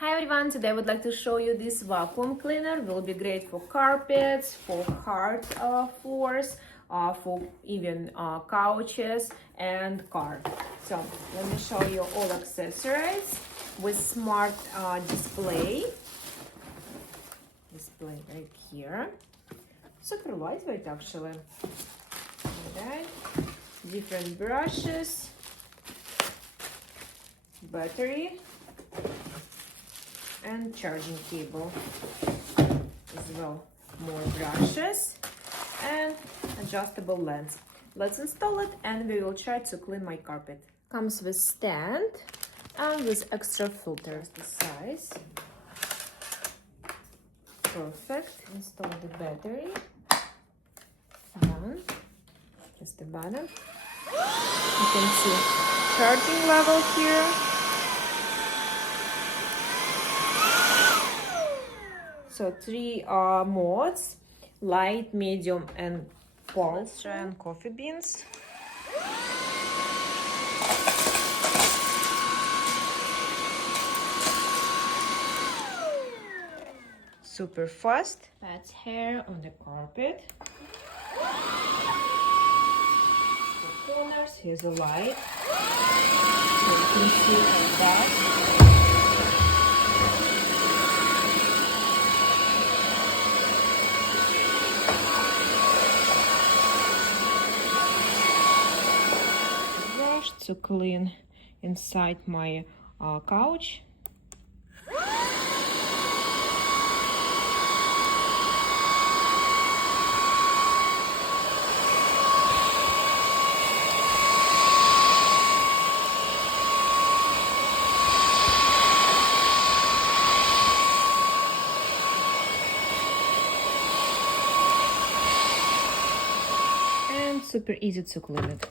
Hi everyone, today I would like to show you this vacuum cleaner. Will be great for carpets, for hard floors, for even couches and car. So let me show you all accessories with smart display right here. Super lightweight actually. Alright, different brushes, battery and charging cable as well, more brushes and adjustable lens. Let's install it and we will try to clean my carpet. Comes with stand and with extra filters the size. Perfect. Install the battery. Done. Press the button. You can see charging level here. So three modes: light, medium and pulse. And coffee beans. Super fast. Pets hair on the carpet. The corners, here's a light. So you can see like that. To clean inside my couch. And super easy to clean it.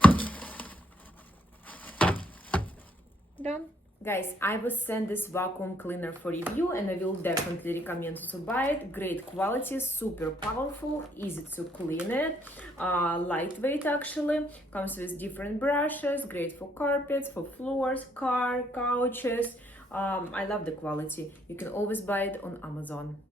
Done. Guys, I will send this vacuum cleaner for review and I will definitely recommend to buy it. Great quality, super powerful, easy to clean it, lightweight actually, comes with different brushes, great for carpets, for floors, car, couches. I love the quality. You can always buy it on Amazon.